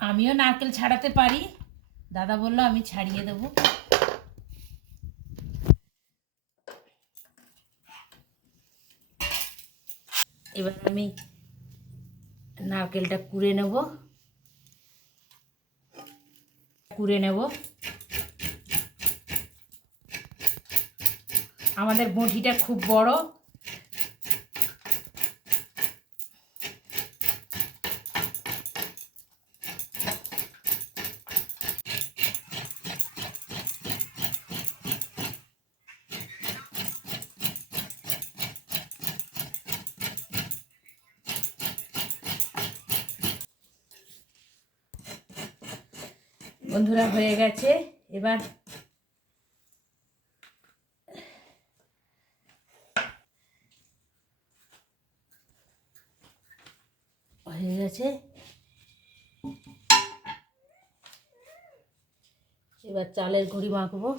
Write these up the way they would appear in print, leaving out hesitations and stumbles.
আমিও নারকেল ছাড়াতে পারি, দাদা বললো আমি ছাড়িয়ে দেবো। এবার আমি নারকেলটা কুড়ে নেব। আমাদের বঁটিটা খুব বড়, বন্ধুরা হয়ে গেছে। এবার হয়ে গেছে, এবার চালের গুঁড়ি মাখবো।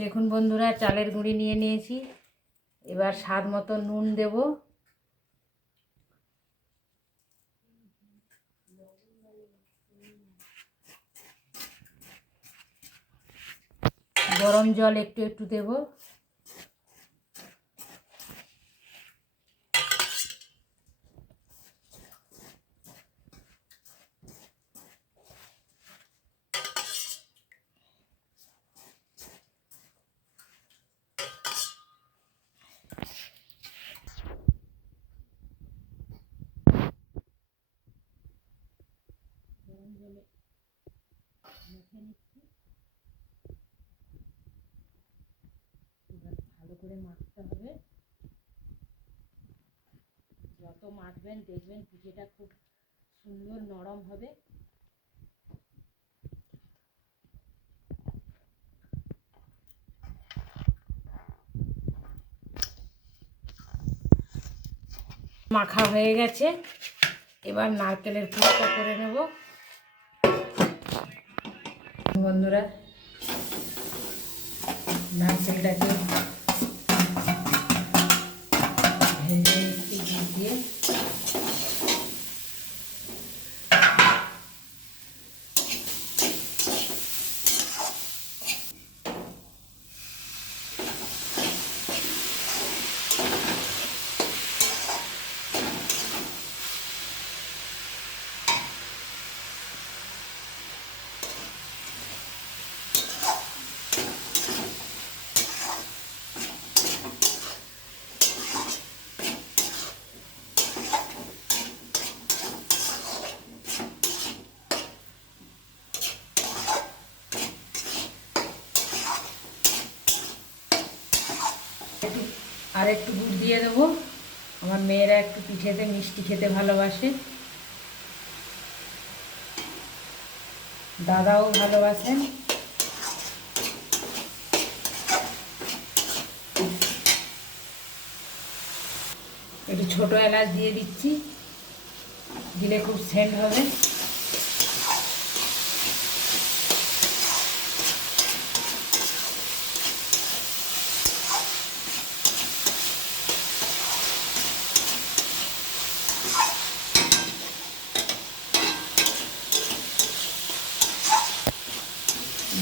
দেখুন বন্ধুরা, চালের গুঁড়ি নিয়ে নিয়েছি। এবার স্বাদ মতো নুন দেব, গরম জল একটু একটু দেব। গরম জলে মেখে নিচ্ছি। এবার ভালো করে মাখতে হবে। যত মাখবেন দেখবেন পিঠেটা খুব সুন্দর নরম হবে। মাখা হয়ে গেছে, এবার নারকেলের পুরটা করে নেব। বন্ধুরা, নারকেলটাকে ভেজে একটু দিয়ে আর একটু গুড় দিয়ে দেবো। আমার মেয়েরা একটু পিঠেতে মিষ্টি খেতে ভালোবাসে, দাদাও ভালোবাসেন। একটু ছোটো এলাচ দিয়ে দিচ্ছি, দিলে খুব সেন্ট হবে।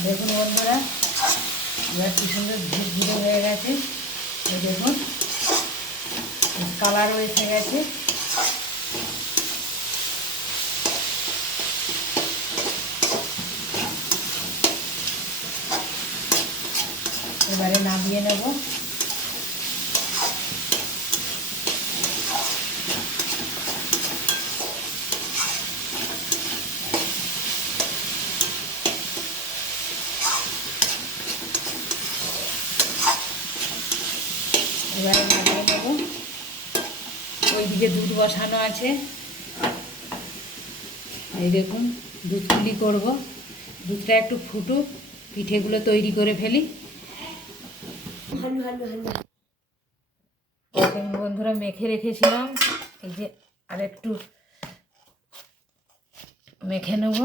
দেখুন বন্ধুরা, এবার কি সুন্দর ঝুরঝুরে হয়ে গেছে। দেখুন কালারও এসে গেছে। এবারে নামিয়ে নেব। এবারে নামিয়ে নেব। ওইদিকে দুধ বসানো আছে, এই দেখুন দুধ পুলি করব। দুধটা একটু ফুটুক, পিঠেগুলো তৈরি করে ফেলি। বন্ধুরা মেখে রেখেছিলাম, এই যে আর একটু মেখে নেব।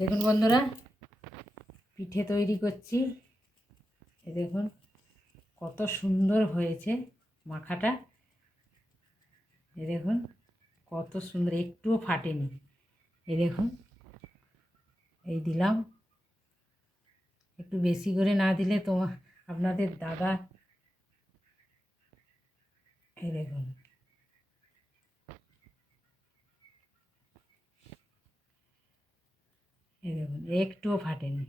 দেখুন বন্ধুরা, পিঠে তৈরি করছি। এই দেখুন কত সুন্দর হয়েছে মাখাটা। এই দেখুন কত সুন্দর, একটুও ফাটেনি। এই দেখুন, এই দিলাম, একটু বেশি করে না দিলে আপনাদের দাদা, এই দেখুন এই দেখুন একটুও ফাটেনি।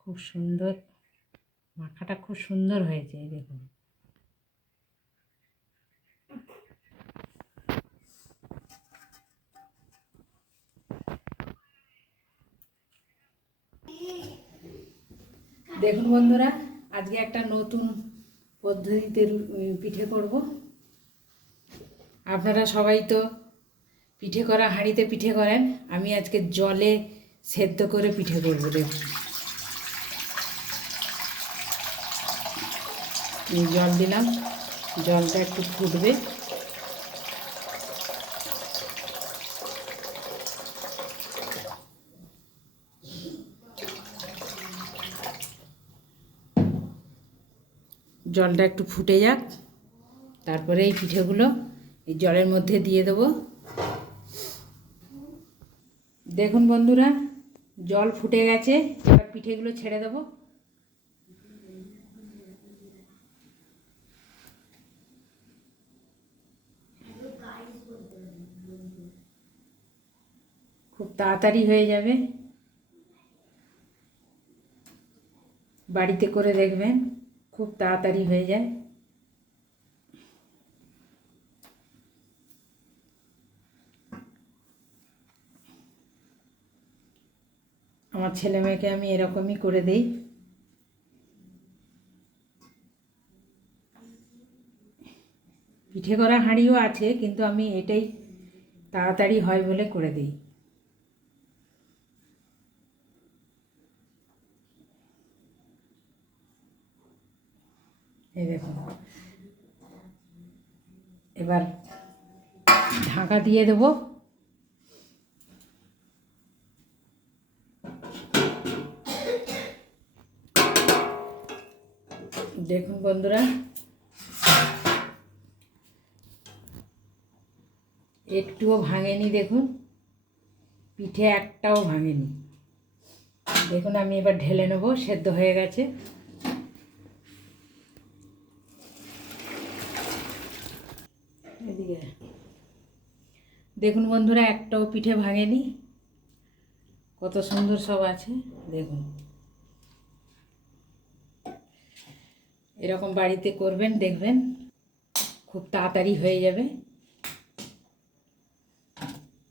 খুব সুন্দর মাখাটা, খুব সুন্দর হয়েছে। এই দেখুন দেখুন বন্ধুরা, আজকে একটা নতুন পদ্ধতিতে পিঠে করব। আপনারা সবাই তো পিঠে করা হাঁড়িতে পিঠে করেন, আমি আজকে জলে সেদ্ধ করে পিঠে করব। দেখুন জল দিলাম, জলটা একটু ফুটবে। জলটা একটু ফুটে যাক, তারপরে এই পিঠেগুলো এই জলের মধ্যে দিয়ে দেবো। দেখুন বন্ধুরা, জল ফুটে গেছে, এবার পিঠেগুলো ছেড়ে দেবো। খুব তাড়াতাড়ি হয়ে যাবে, বাড়িতে করে দেখবেন, খুব তাড়াতাড়ি হয়ে যায়। আমার ছেলে মেয়েকে আমি এরকমই করে দেই। পিঠে করা হাঁড়িও আছে, কিন্তু আমি এটাই তাড়াতাড়ি হয় বলে করে দিই। এই দেখুন, এবার ঢাকা দিয়ে দেবো। দেখুন বন্ধুরা, একটুও ভাঙেনি। দেখুন পিঠে একটাও ভাঙেনি। দেখুন আমি এবার ঢেলে নেব, সেদ্ধ হয়ে গেছে। এদিকে দেখুন বন্ধুরা, একটাও পিঠে ভাঙেনি, কত সুন্দর সব আছে। দেখুন এরকম বাড়িতে করবেন, দেখবেন খুব তাড়াতাড়ি হয়ে যাবে।